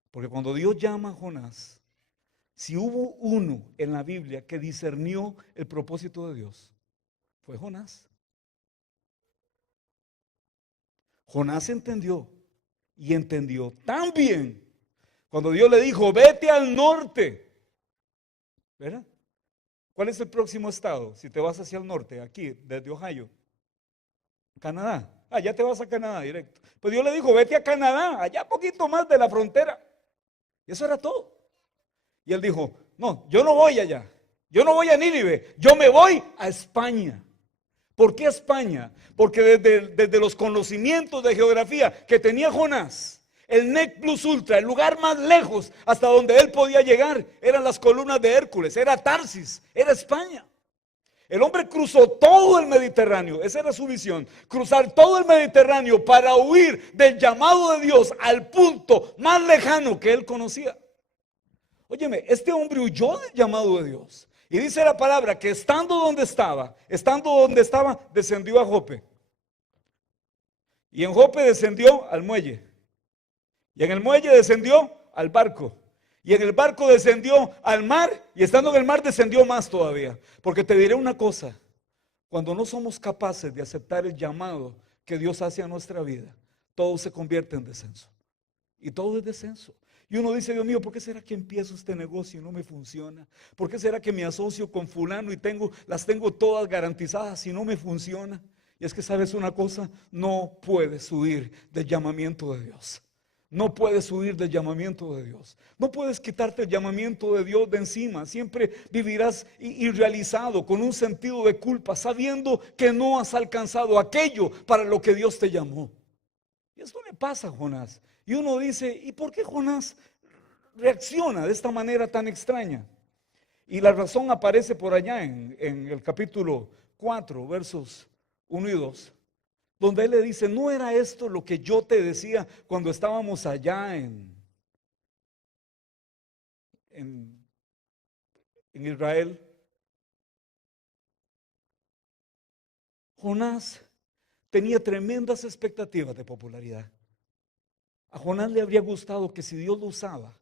Porque cuando Dios llama a Jonás, si hubo uno en la Biblia que discernió el propósito de Dios, fue Jonás. Jonás entendió y entendió tan bien cuando Dios le dijo, vete al norte, ¿verdad? ¿Cuál es el próximo estado? Si te vas hacia el norte, aquí, desde Ohio, Canadá. Ya te vas a Canadá directo. Pues Dios le dijo, vete a Canadá, allá poquito más de la frontera. Y eso era todo. Y él dijo, no, yo no voy allá, Yo no voy a Nínive, yo me voy a España. ¿Por qué España? Porque desde los conocimientos de geografía que tenía Jonás, el nec plus ultra, el lugar más lejos hasta donde él podía llegar, eran las columnas de Hércules, era Tarsis, era España. El hombre cruzó todo el Mediterráneo, esa era su visión, cruzar todo el Mediterráneo para huir del llamado de Dios al punto más lejano que él conocía. Óyeme, este hombre huyó del llamado de Dios. Y dice la palabra que estando donde estaba, descendió a Jope. Y en Jope descendió al muelle. Y en el muelle descendió al barco. Y en el barco descendió al mar. Y estando en el mar descendió más todavía. Porque te diré una cosa. Cuando no somos capaces de aceptar el llamado que Dios hace a nuestra vida, todo se convierte en descenso. Y todo es descenso. Y uno dice, Dios mío, ¿por qué será que empiezo este negocio y no me funciona? ¿Por qué será que me asocio con fulano y las tengo todas garantizadas y no me funciona? Y es que sabes una cosa, no puedes huir del llamamiento de Dios. No puedes huir del llamamiento de Dios. No puedes quitarte el llamamiento de Dios de encima. Siempre vivirás irrealizado, con un sentido de culpa, sabiendo que no has alcanzado aquello para lo que Dios te llamó. Y esto le pasa a Jonás. Y uno dice, ¿y por qué Jonás reacciona de esta manera tan extraña? Y la razón aparece por allá en el capítulo 4, versos 1 y 2, donde él le dice, ¿no era esto lo que yo te decía cuando estábamos allá en Israel? Jonás tenía tremendas expectativas de popularidad. A Jonás le habría gustado que si Dios lo usaba,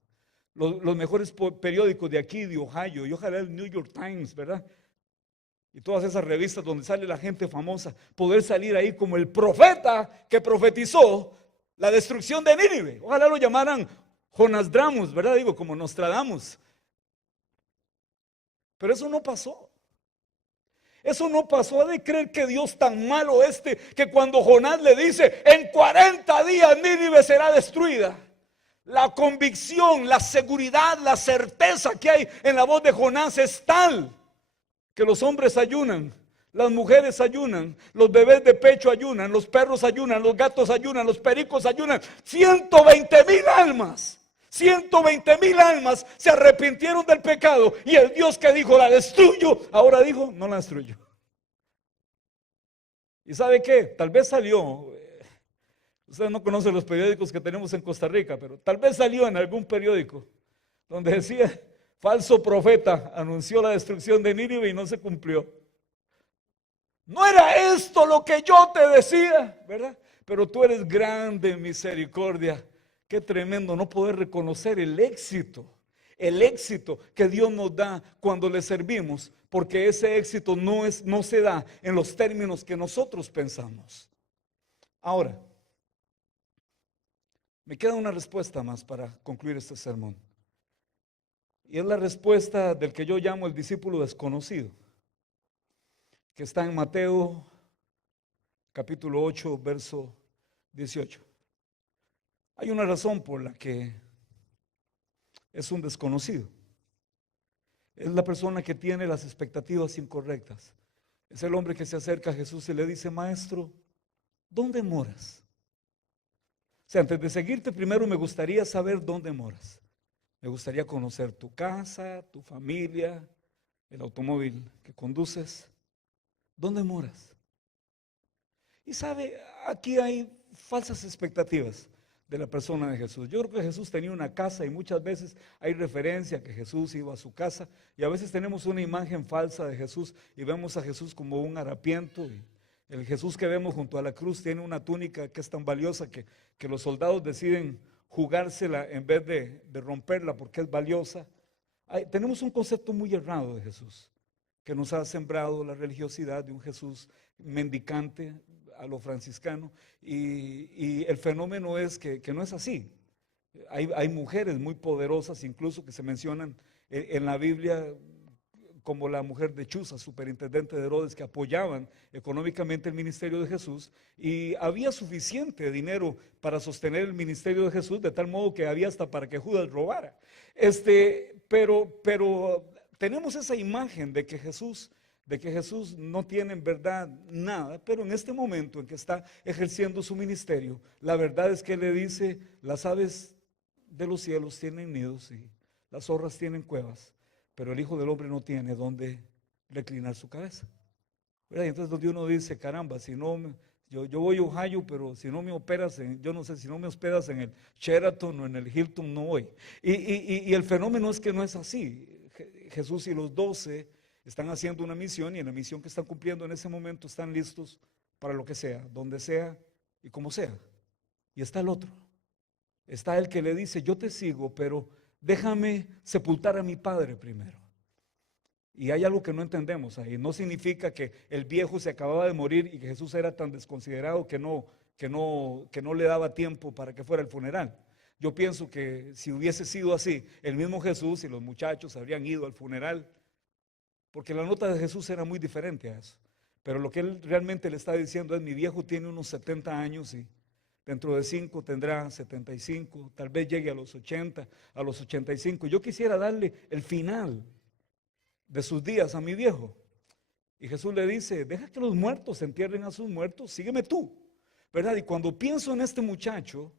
los mejores periódicos de aquí, de Ohio, y ojalá el New York Times, ¿verdad? Y todas esas revistas donde sale la gente famosa, poder salir ahí como el profeta que profetizó la destrucción de Nínive. Ojalá lo llamaran Jonasdramus, ¿verdad? Digo, como Nostradamus. Pero eso no pasó. Eso no pasó. Ha de creer que Dios tan malo que cuando Jonás le dice, en 40 días Nínive será destruida, la convicción, la seguridad, la certeza que hay en la voz de Jonás es tal que los hombres ayunan, las mujeres ayunan, los bebés de pecho ayunan, los perros ayunan, los gatos ayunan, los pericos ayunan. 120,000 almas. 120,000 almas se arrepintieron del pecado, y el Dios que dijo la destruyo, ahora dijo no la destruyo. ¿Y sabe qué? Tal vez salió, ustedes no conocen los periódicos que tenemos en Costa Rica, pero tal vez salió en algún periódico donde decía, falso profeta anunció la destrucción de Nínive y no se cumplió. No era esto lo que yo te decía, ¿verdad? Pero tú eres grande en misericordia. Qué tremendo no poder reconocer el éxito que Dios nos da cuando le servimos, porque ese éxito no se da en los términos que nosotros pensamos. Ahora, me queda una respuesta más para concluir este sermón. Y es la respuesta del que yo llamo el discípulo desconocido, que está en Mateo capítulo 8, verso 18. Hay una razón por la que es un desconocido. Es la persona que tiene las expectativas incorrectas. Es el hombre que se acerca a Jesús y le dice, maestro, ¿dónde moras? O sea, antes de seguirte, primero me gustaría saber dónde moras. Me gustaría conocer tu casa, tu familia, el automóvil que conduces. ¿Dónde moras? Y sabe, aquí hay falsas expectativas de la persona de Jesús. Yo creo que Jesús tenía una casa y muchas veces hay referencia a que Jesús iba a su casa, y a veces tenemos una imagen falsa de Jesús y vemos a Jesús como un harapiento. Y el Jesús que vemos junto a la cruz tiene una túnica que es tan valiosa que los soldados deciden jugársela en vez de romperla porque es valiosa. Tenemos un concepto muy errado de Jesús, que nos ha sembrado la religiosidad de un Jesús mendicante a lo franciscano, y el fenómeno es que no es así. Hay mujeres muy poderosas incluso que se mencionan en la Biblia, como la mujer de Chuza, superintendente de Herodes, que apoyaban económicamente el ministerio de Jesús, y había suficiente dinero para sostener el ministerio de Jesús, de tal modo que había hasta para que Judas robara. Pero tenemos esa imagen de que Jesús no tiene en verdad nada, pero en este momento en que está ejerciendo su ministerio, la verdad es que Él le dice: las aves de los cielos tienen nidos y las zorras tienen cuevas, pero el Hijo del Hombre no tiene donde reclinar su cabeza. ¿Verdad? Y entonces donde uno dice: caramba, si no yo voy a Ohio, pero si no me operas yo no sé, si no me hospedas en el Sheraton o en el Hilton, no voy. Y el fenómeno es que no es así. Jesús y los 12 están haciendo una misión, y en la misión que están cumpliendo en ese momento están listos para lo que sea, donde sea y como sea. Y está el otro, está el que le dice: yo te sigo, pero déjame sepultar a mi padre primero. Y hay algo que no entendemos ahí. No significa que el viejo se acababa de morir y que Jesús era tan desconsiderado que no le daba tiempo para que fuera el funeral. Yo pienso que si hubiese sido así, el mismo Jesús y los muchachos habrían ido al funeral, porque la nota de Jesús era muy diferente a eso. Pero lo que él realmente le está diciendo es: mi viejo tiene unos 70 años y dentro de 5 tendrá 75, tal vez llegue a los 80, a los 85. Yo quisiera darle el final de sus días a mi viejo. Y Jesús le dice: deja que los muertos entierren a sus muertos, sígueme tú, ¿verdad? Y cuando pienso en este muchacho,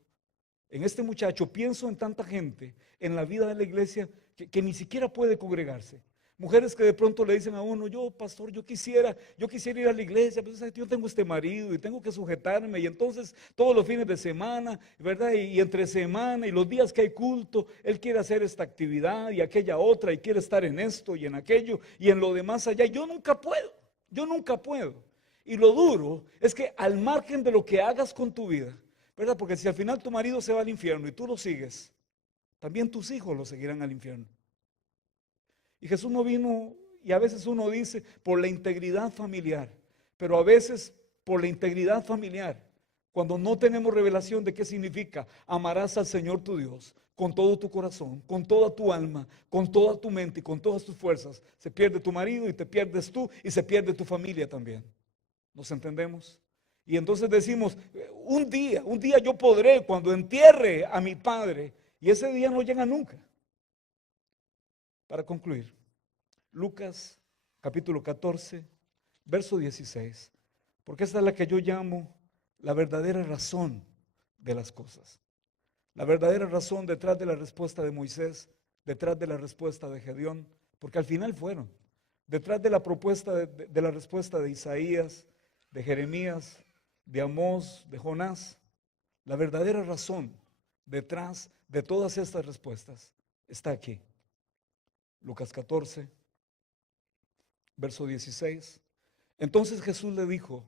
pienso en tanta gente en la vida de la iglesia que ni siquiera puede congregarse. Mujeres que de pronto le dicen a uno: yo, pastor, yo quisiera ir a la iglesia, pero yo tengo este marido y tengo que sujetarme, y entonces todos los fines de semana, ¿verdad? Y entre semana y los días que hay culto, él quiere hacer esta actividad y aquella otra, y quiere estar en esto y en aquello y en lo demás allá. Yo nunca puedo. Y lo duro es que al margen de lo que hagas con tu vida, ¿verdad? Porque si al final tu marido se va al infierno y tú lo sigues, también tus hijos lo seguirán al infierno. Y Jesús no vino, y a veces uno dice por la integridad familiar, pero a veces por la integridad familiar, cuando no tenemos revelación de qué significa: amarás al Señor tu Dios con todo tu corazón, con toda tu alma, con toda tu mente y con todas tus fuerzas, se pierde tu marido y te pierdes tú y se pierde tu familia también. ¿Nos entendemos? Y entonces decimos: un día yo podré, cuando entierre a mi padre, y ese día no llega nunca. Para concluir, Lucas capítulo 14, verso 16, porque esta es la que yo llamo la verdadera razón de las cosas. La verdadera razón detrás de la respuesta de Moisés, detrás de la respuesta de Gedeón, porque al final fueron, detrás de la propuesta de la respuesta de Isaías, de Jeremías, de Amós, de Jonás. La verdadera razón detrás de todas estas respuestas está aquí. Lucas 14, verso 16. Entonces Jesús le dijo: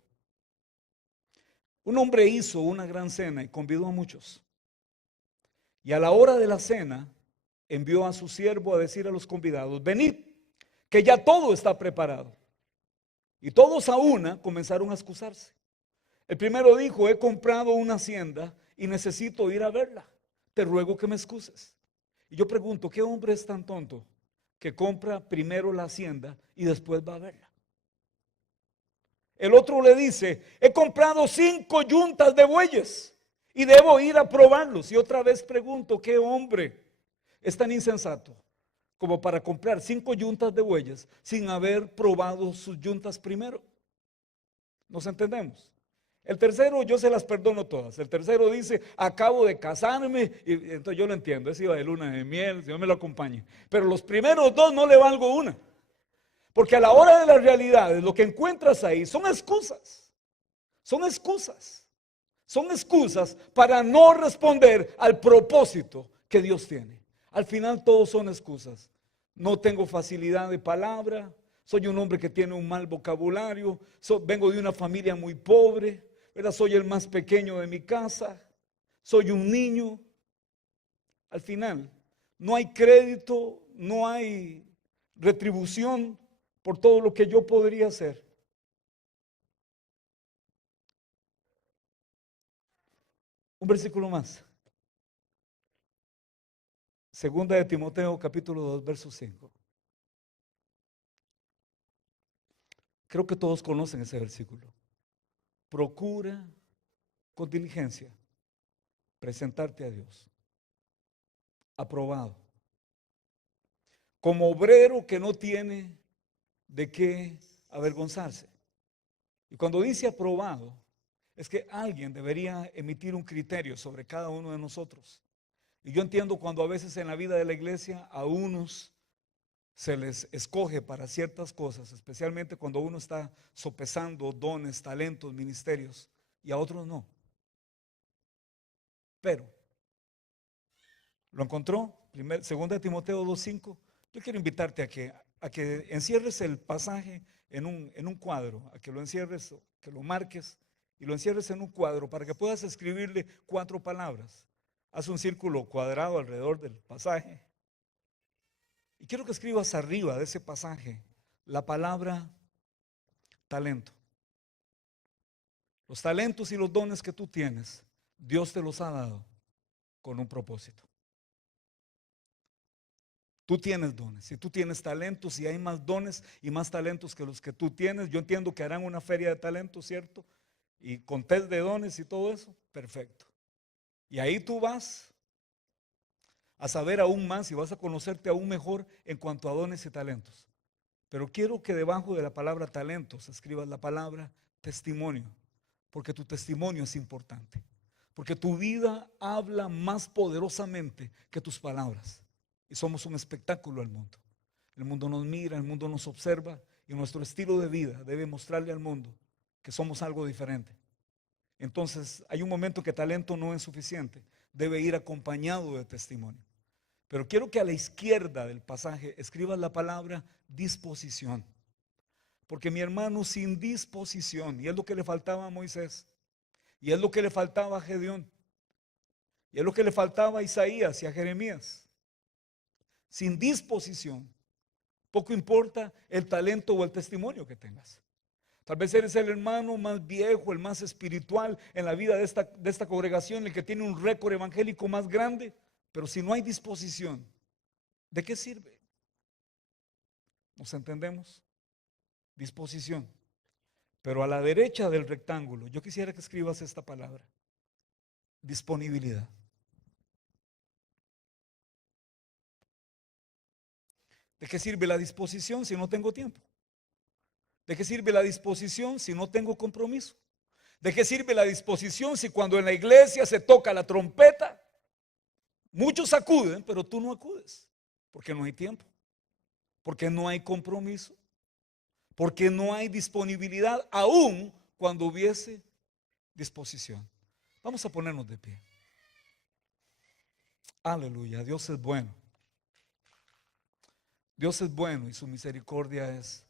un hombre hizo una gran cena y convidó a muchos. Y a la hora de la cena envió a su siervo a decir a los convidados: venid, que ya todo está preparado. Y todos a una comenzaron a excusarse. El primero dijo: he comprado una hacienda y necesito ir a verla. Te ruego que me excuses. Y yo pregunto: ¿qué hombre es tan tonto que compra primero la hacienda y después va a verla? El otro le dice: he comprado 5 yuntas de bueyes y debo ir a probarlos. Y otra vez pregunto: ¿qué hombre es tan insensato como para comprar 5 yuntas de bueyes sin haber probado sus yuntas primero? ¿Nos entendemos? El tercero, yo se las perdono todas. El tercero dice: acabo de casarme, y entonces yo lo entiendo, ese iba de luna de miel, Dios me lo acompañe. Pero los primeros 2 no le valgo una, porque a la hora de las realidades lo que encuentras ahí son excusas. Son excusas. Son excusas para no responder al propósito que Dios tiene. Al final todos son excusas. No tengo facilidad de palabra, soy un hombre que tiene un mal vocabulario, vengo de una familia muy pobre, ¿verdad? Soy el más pequeño de mi casa, soy un niño. Al final no hay crédito, no hay retribución por todo lo que yo podría hacer. Un versículo más. Segunda de Timoteo capítulo 2 verso 5. Creo que todos conocen ese versículo. Procura con diligencia presentarte a Dios aprobado, como obrero que no tiene de qué avergonzarse. Y cuando dice aprobado, es que alguien debería emitir un criterio sobre cada uno de nosotros. Y yo entiendo cuando a veces en la vida de la iglesia a unos se les escoge para ciertas cosas, especialmente cuando uno está sopesando dones, talentos, ministerios, y a otros no. Pero, ¿lo encontró? Segunda de Timoteo 2:5. Yo quiero invitarte a que encierres el pasaje en un cuadro, a que lo encierres, que lo marques y lo encierres en un cuadro para que puedas escribirle 4 palabras. Haz un círculo cuadrado alrededor del pasaje. Y quiero que escribas arriba de ese pasaje la palabra talento. Los talentos y los dones que tú tienes, Dios te los ha dado con un propósito. Tú tienes dones, si tú tienes talentos, y hay más dones y más talentos que los que tú tienes, yo entiendo que harán una feria de talentos, ¿cierto? Y con test de dones y todo eso, perfecto. Y ahí tú vas a saber aún más y vas a conocerte aún mejor en cuanto a dones y talentos. Pero quiero que debajo de la palabra talentos escribas la palabra testimonio, porque tu testimonio es importante, porque tu vida habla más poderosamente que tus palabras. Y somos un espectáculo al mundo. El mundo nos mira, el mundo nos observa, y nuestro estilo de vida debe mostrarle al mundo que somos algo diferente. Entonces hay un momento que talento no es suficiente, debe ir acompañado de testimonio. Pero quiero que a la izquierda del pasaje escribas la palabra disposición. Porque mi hermano, sin disposición, y es lo que le faltaba a Moisés, y es lo que le faltaba a Gedeón, y es lo que le faltaba a Isaías y a Jeremías. Sin disposición, poco importa el talento o el testimonio que tengas. Tal vez eres el hermano más viejo, el más espiritual en la vida de esta congregación, el que tiene un récord evangélico más grande, pero si no hay disposición, ¿de qué sirve? ¿Nos entendemos? Disposición. Pero a la derecha del rectángulo, yo quisiera que escribas esta palabra: disponibilidad. ¿De qué sirve la disposición si no tengo tiempo? ¿De qué sirve la disposición si no tengo compromiso? ¿De qué sirve la disposición si cuando en la iglesia se toca la trompeta, muchos acuden, pero tú no acudes? Porque no hay tiempo, porque no hay compromiso, porque no hay disponibilidad, aún cuando hubiese disposición. Vamos a ponernos de pie. Aleluya, Dios es bueno. Dios es bueno y su misericordia es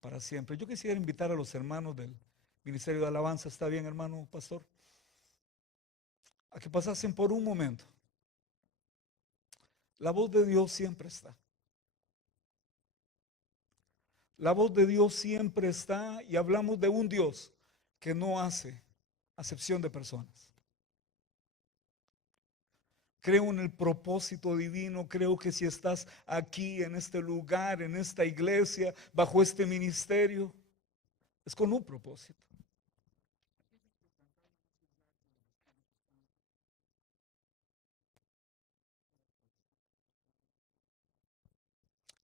para siempre. Yo quisiera invitar a los hermanos del Ministerio de Alabanza, ¿está bien, hermano pastor?, a que pasasen por un momento. La voz de Dios siempre está. La voz de Dios siempre está, y hablamos de un Dios que no hace acepción de personas. Creo en el propósito divino, creo que si estás aquí en este lugar, en esta iglesia, bajo este ministerio, es con un propósito.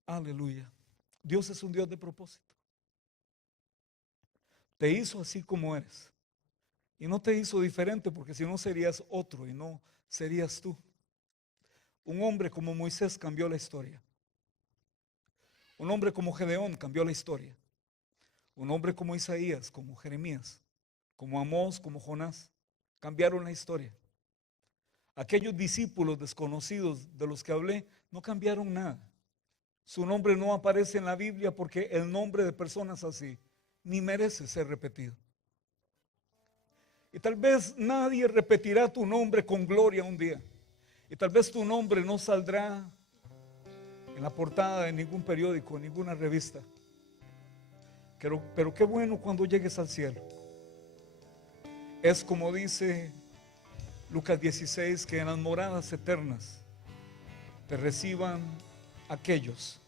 Aleluya. Dios es un Dios de propósito. Te hizo así como eres. Y no te hizo diferente, porque si no serías otro y no serías tú. Un hombre como Moisés cambió la historia. Un hombre como Gedeón cambió la historia. Un hombre como Isaías, como Jeremías, como Amós, como Jonás, cambiaron la historia. Aquellos discípulos desconocidos de los que hablé no cambiaron nada. Su nombre no aparece en la Biblia porque el nombre de personas así ni merece ser repetido. Y tal vez nadie repetirá tu nombre con gloria un día. Y tal vez tu nombre no saldrá en la portada de ningún periódico, ninguna revista. Pero qué bueno cuando llegues al cielo. Es como dice Lucas 16, que en las moradas eternas te reciban aquellos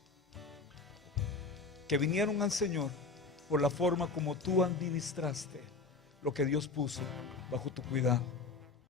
que vinieron al Señor por la forma como tú administraste lo que Dios puso bajo tu cuidado.